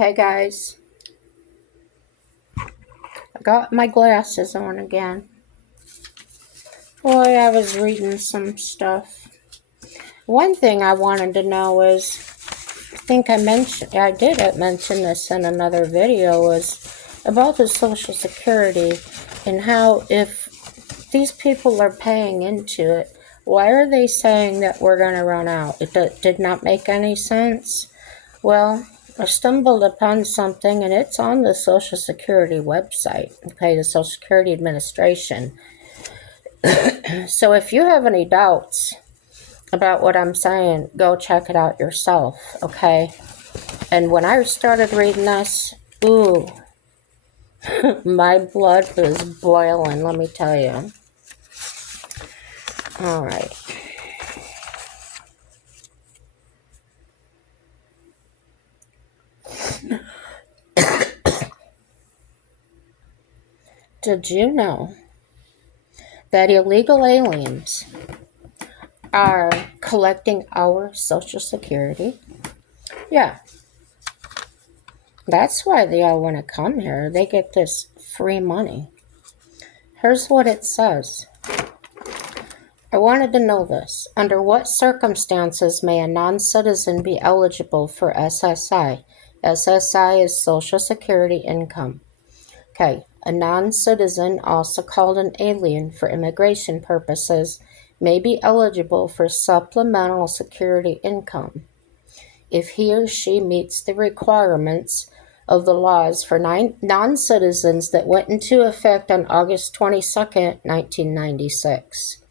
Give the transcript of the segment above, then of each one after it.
Hey guys, I got my glasses on again. Boy, I was reading some stuff. One thing I wanted to know is, I did mention this in another video, was about the Social Security and how if these people are paying into it, why are they saying that we're going to run out? It did not make any sense. Well, I stumbled upon something, and it's on the Social Security website, okay, the Social Security Administration. So if you have any doubts about what I'm saying, go check it out yourself, okay? And when I started reading this, ooh, my blood was boiling, let me tell you. All right. Did you know that illegal aliens are collecting our Social Security? Yeah. That's why they all want to come here. They get this free money. Here's what it says. I wanted to know this. Under what circumstances may a non-citizen be eligible for SSI? SSI is Social Security income. Okay, a non-citizen, also called an alien for immigration purposes, may be eligible for supplemental security income if he or she meets the requirements of the laws for non-citizens that went into effect on August 22nd, 1996.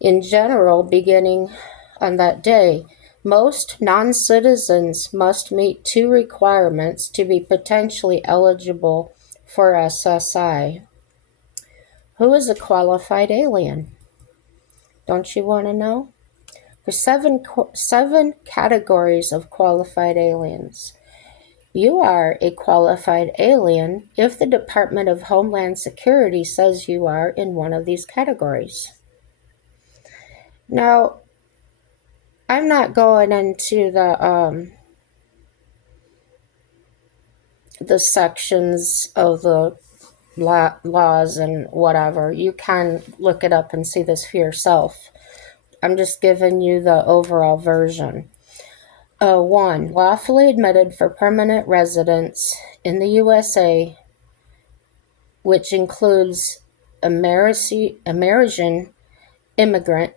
In general, beginning on that day, most non-citizens must meet two requirements to be potentially eligible for SSI. Who is a qualified alien? Don't you want to know? There's seven categories of qualified aliens. You are a qualified alien if the Department of Homeland Security says you are in one of these categories. Now, I'm not going into the sections of the laws and whatever. You can look it up and see this for yourself. I'm just giving you the overall version. 1. Lawfully admitted for permanent residence in the USA, which includes American immigrant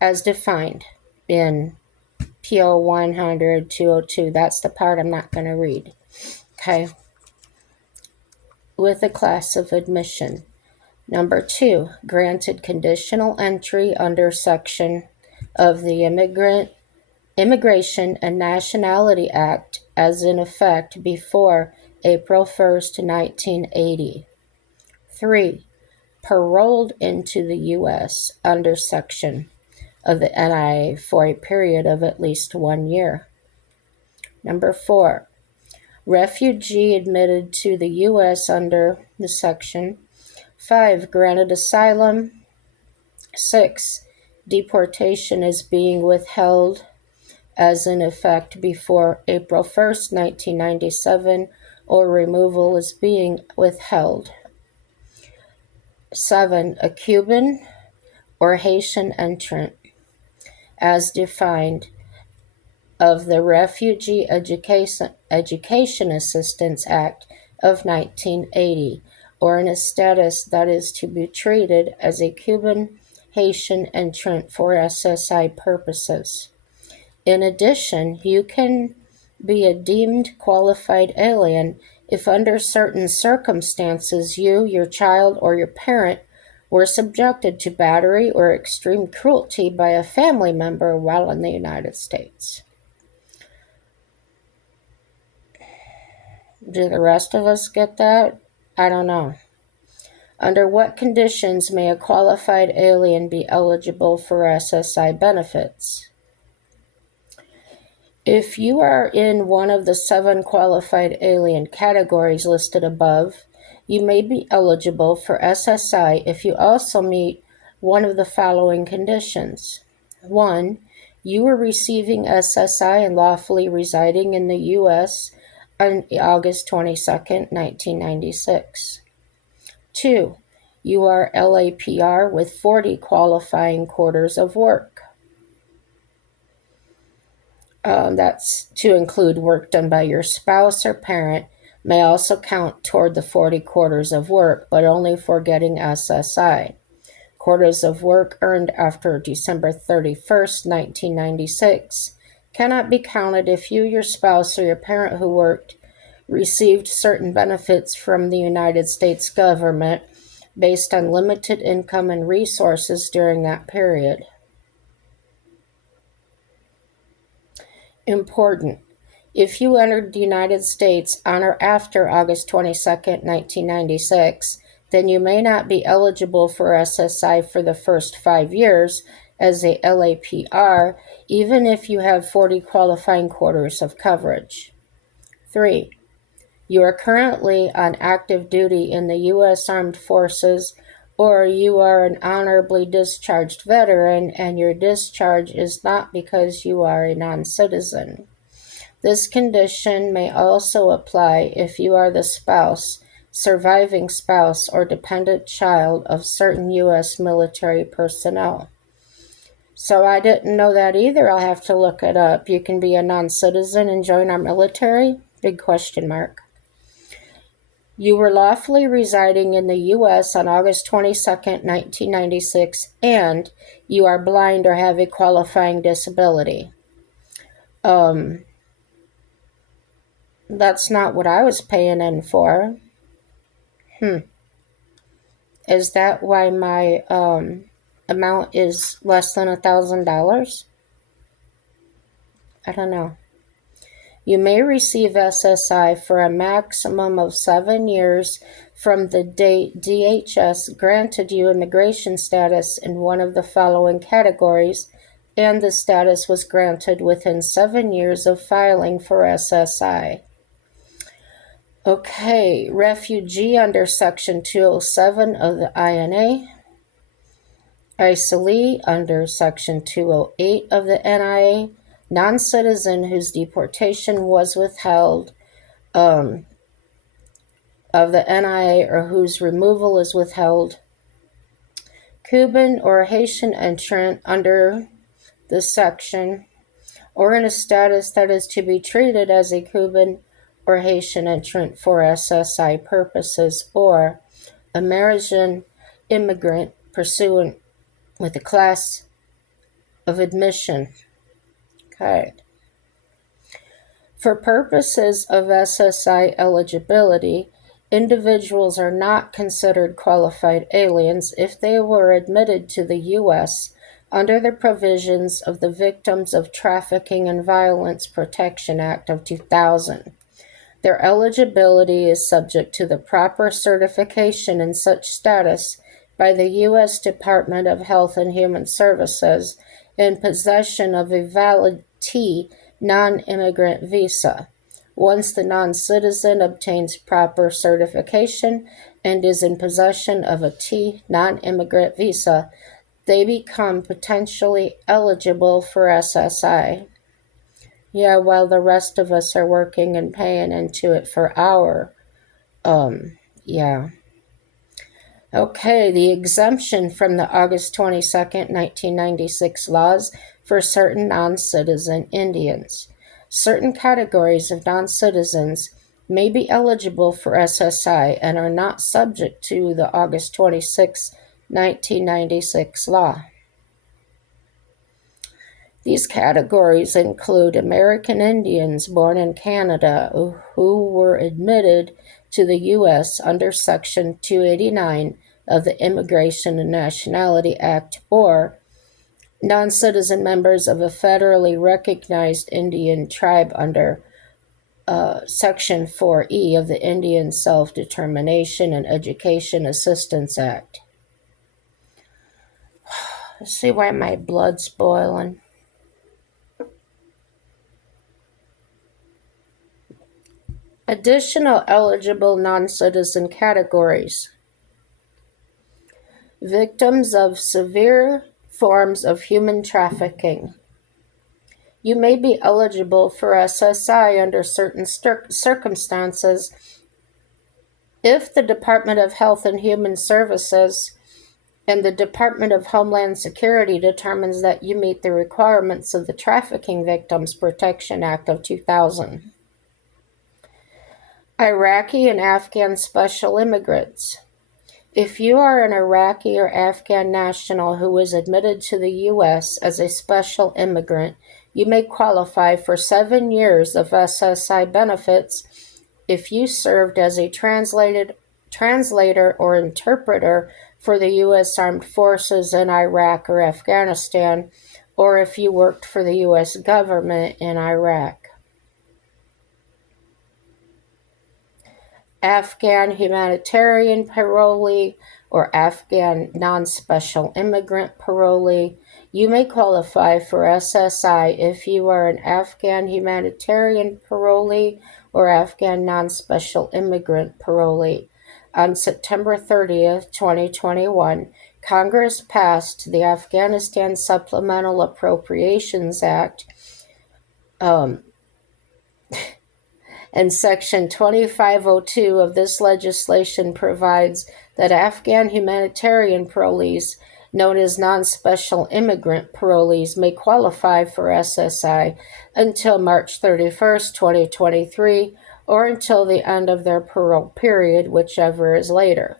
as defined in PO 100 202. That's the part I'm not going to read. Okay. With a class of admission. Number 2, granted conditional entry under section of the Immigration and Nationality Act as in effect before April 1st, 1980. 3. Paroled into the U.S. under section of the NIA for a period of at least 1 year. Number 4. Refugee admitted to the U.S. under the section. 5. Granted asylum. 6. Deportation is being withheld as in effect before April 1st, 1997, or removal is being withheld. 7. A Cuban or Haitian entrant, as defined of the Refugee Education Assistance Act of 1980, or in a status that is to be treated as a Cuban Haitian entrant for SSI purposes. In addition, you can be a deemed qualified alien if under certain circumstances you, your child, or your parent were subjected to battery or extreme cruelty by a family member while in the United States. Do the rest of us get that? I don't know. Under what conditions may a qualified alien be eligible for SSI benefits? If you are in one of the 7 qualified alien categories listed above, you may be eligible for SSI if you also meet one of the following conditions. 1. You are receiving SSI and lawfully residing in the U.S. on August 22nd, 1996. 2. You are LAPR with 40 qualifying quarters of work. That's to include work done by your spouse or parent, may also count toward the 40 quarters of work, but only for getting SSI. Quarters of work earned after December 31st, 1996 cannot be counted if you, your spouse, or your parent who worked received certain benefits from the United States government based on limited income and resources during that period. Important. If you entered the United States on or after August 22nd, 1996, then you may not be eligible for SSI for the first 5 years as a LAPR, even if you have 40 qualifying quarters of coverage. 3. You are currently on active duty in the U.S. Armed Forces, or you are an honorably discharged veteran and your discharge is not because you are a non-citizen. This condition may also apply if you are the spouse, surviving spouse, or dependent child of certain U.S. military personnel. So I didn't know that either. I'll have to look it up. You can be a non-citizen and join our military? Big question mark. You were lawfully residing in the U.S. on August 22nd, 1996, and you are blind or have a qualifying disability. That's not what I was paying in for. Is that why my amount is less than $1,000? I don't know. You may receive SSI for a maximum of 7 years from the date DHS granted you immigration status in one of the following categories, and the status was granted within 7 years of filing for SSI. Okay, refugee under Section 207 of the INA. Isolee under Section 208 of the NIA. Non-citizen whose deportation was withheld of the NIA or whose removal is withheld. Cuban or Haitian entrant under this section, or in a status that is to be treated as a Cuban or Haitian entrant for SSI purposes, or American immigrant pursuant with a class of admission. Okay. For purposes of SSI eligibility, individuals are not considered qualified aliens if they were admitted to the U.S. under the provisions of the Victims of Trafficking and Violence Protection Act of 2000. Their eligibility is subject to the proper certification in such status by the U.S. Department of Health and Human Services in possession of a valid T non-immigrant visa. Once the non-citizen obtains proper certification and is in possession of a T non-immigrant visa, they become potentially eligible for SSI. Yeah, while the rest of us are working and paying into it for our, yeah. Okay, the exemption from the August 22nd, 1996 laws for certain non-citizen Indians. Certain categories of non-citizens may be eligible for SSI and are not subject to the August 26, 1996 law. These categories include American Indians born in Canada who were admitted to the U.S. under Section 289 of the Immigration and Nationality Act, or non-citizen members of a federally recognized Indian tribe under Section 4E of the Indian Self-Determination and Education Assistance Act. Let's see why my blood's boiling. Additional eligible non-citizen categories. Victims of severe forms of human trafficking. You may be eligible for SSI under certain circumstances if the Department of Health and Human Services and the Department of Homeland Security determines that you meet the requirements of the Trafficking Victims Protection Act of 2000. Iraqi and Afghan special immigrants. If you are an Iraqi or Afghan national who was admitted to the U.S. as a special immigrant, you may qualify for 7 years of SSI benefits if you served as a translator or interpreter for the U.S. Armed Forces in Iraq or Afghanistan, or if you worked for the U.S. government in Iraq. Afghan humanitarian parolee or Afghan non-special immigrant parolee. You may qualify for SSI if you are an Afghan humanitarian parolee or Afghan non-special immigrant parolee. On September 30th, 2021, Congress passed the Afghanistan Supplemental Appropriations Act, and Section 2502 of this legislation provides that Afghan humanitarian parolees, known as non-special immigrant parolees, may qualify for SSI until March 31st, 2023, or until the end of their parole period, whichever is later.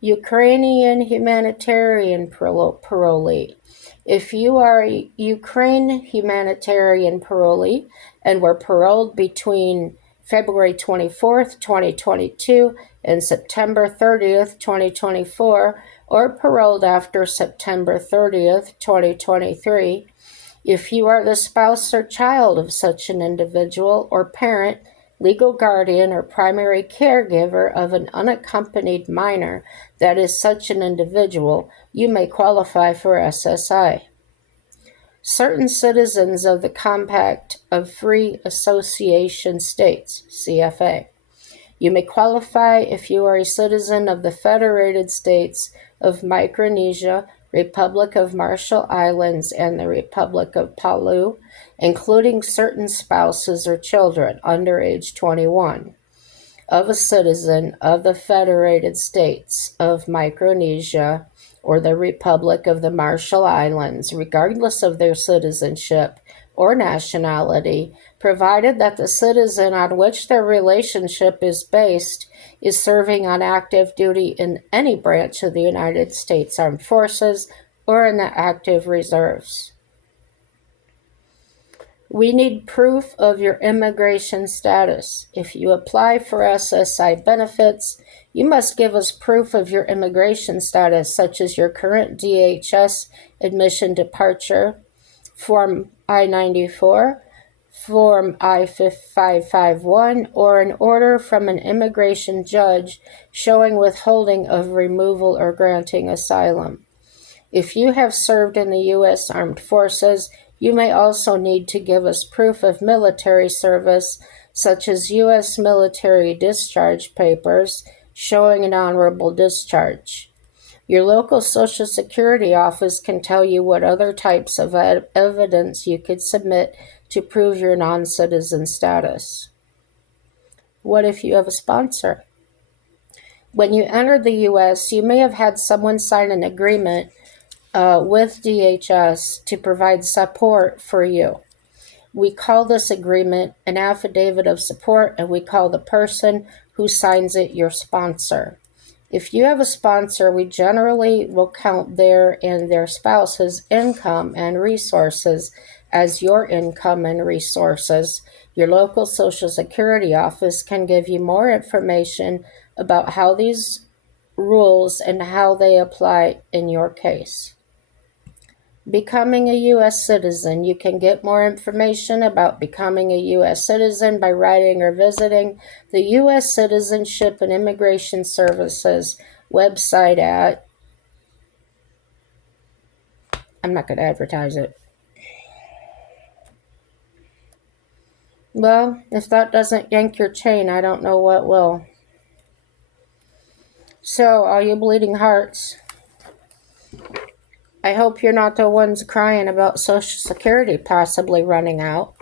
Ukrainian humanitarian parolee. If you are a Ukraine humanitarian parolee and were paroled between February 24th, 2022 and September 30th, 2024, or paroled after September 30th, 2023, if you are the spouse or child of such an individual or parent, legal guardian, or primary caregiver of an unaccompanied minor that is such an individual, you may qualify for SSI. Certain citizens of the Compact of Free Association States, CFA. You may qualify if you are a citizen of the Federated States of Micronesia, Republic of Marshall Islands, and the Republic of Palau, including certain spouses or children under age 21, of a citizen of the Federated States of Micronesia or the Republic of the Marshall Islands, regardless of their citizenship or nationality, provided that the citizen on which their relationship is based is serving on active duty in any branch of the United States Armed Forces or in the active reserves. We need proof of your immigration status. If you apply for SSI benefits, you must give us proof of your immigration status, such as your current DHS admission departure, Form I-94, Form I-551, or an order from an immigration judge showing withholding of removal or granting asylum. If you have served in the U.S. Armed Forces, you may also need to give us proof of military service, such as U.S. military discharge papers showing an honorable discharge. Your local Social Security office can tell you what other types of evidence you could submit to prove your non-citizen status. What if you have a sponsor? When you entered the U.S., you may have had someone sign an agreement with DHS to provide support for you. We call this agreement an affidavit of support, and we call the person who signs it your sponsor. If you have a sponsor, we generally will count their and their spouse's income and resources as your income and resources. Your local Social Security office can give you more information about how these rules and how they apply in your case. Becoming a U.S. citizen. You can get more information about becoming a U.S. citizen by writing or visiting the U.S. Citizenship and Immigration Services website at, I'm not going to advertise it. Well, if that doesn't yank your chain, I don't know what will. So, all you bleeding hearts, I hope you're not the ones crying about Social Security possibly running out.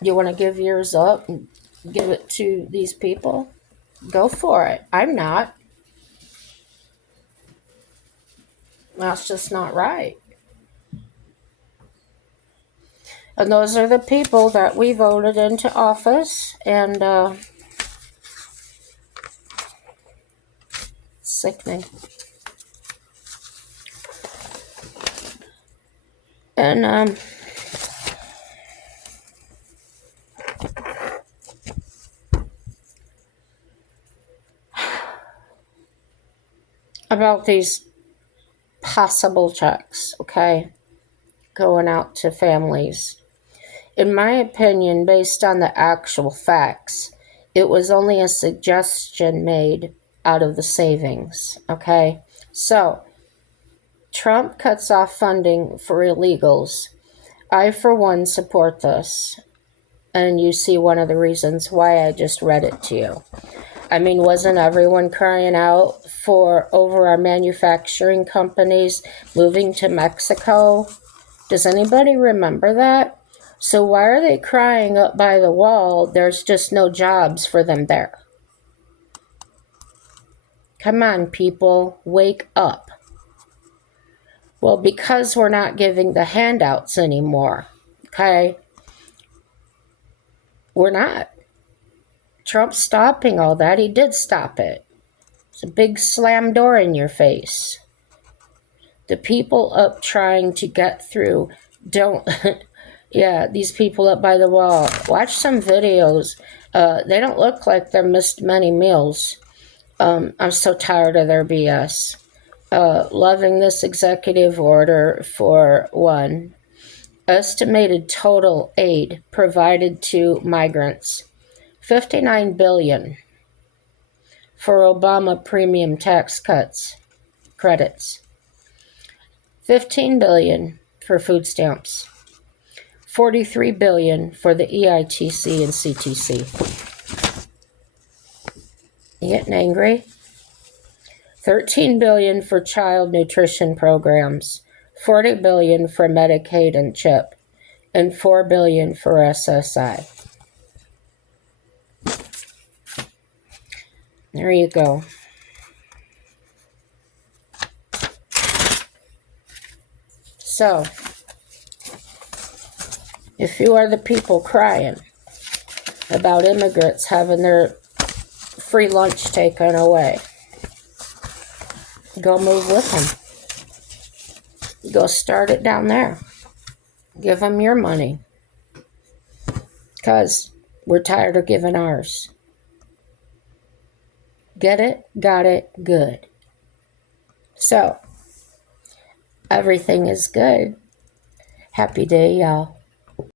You want to give yours up and give it to these people? Go for it. I'm not. That's just not right. And those are the people that we voted into office, and sickening. And about these possible checks, okay, going out to families. In my opinion, based on the actual facts, it was only a suggestion made out of the savings, okay? So, Trump cuts off funding for illegals. I, for one, support this. And you see one of the reasons why I just read it to you. I mean, wasn't everyone crying out for over our manufacturing companies moving to Mexico? Does anybody remember that? So why are they crying up by the wall? There's just no jobs for them there. Come on, people, wake up. Well, because we're not giving the handouts anymore, okay? We're not. Trump's stopping all that. He did stop it. It's a big slam door in your face. The people up trying to get through don't... Yeah, these people up by the wall. Watch some videos. They don't look like they missed many meals. I'm so tired of their BS. Loving this executive order for one. Estimated total aid provided to migrants. $59 billion for Obama premium tax credits. $15 billion for food stamps. $43 billion for the EITC and CTC. You getting angry? $13 billion for child nutrition programs, $40 billion for Medicaid and CHIP, and $4 billion for SSI. There you go. So, if you are the people crying about immigrants having their free lunch taken away, go move with them. Go start it down there. Give them your money. Because we're tired of giving ours. Get it? Got it? Good. So, everything is good. Happy day, y'all.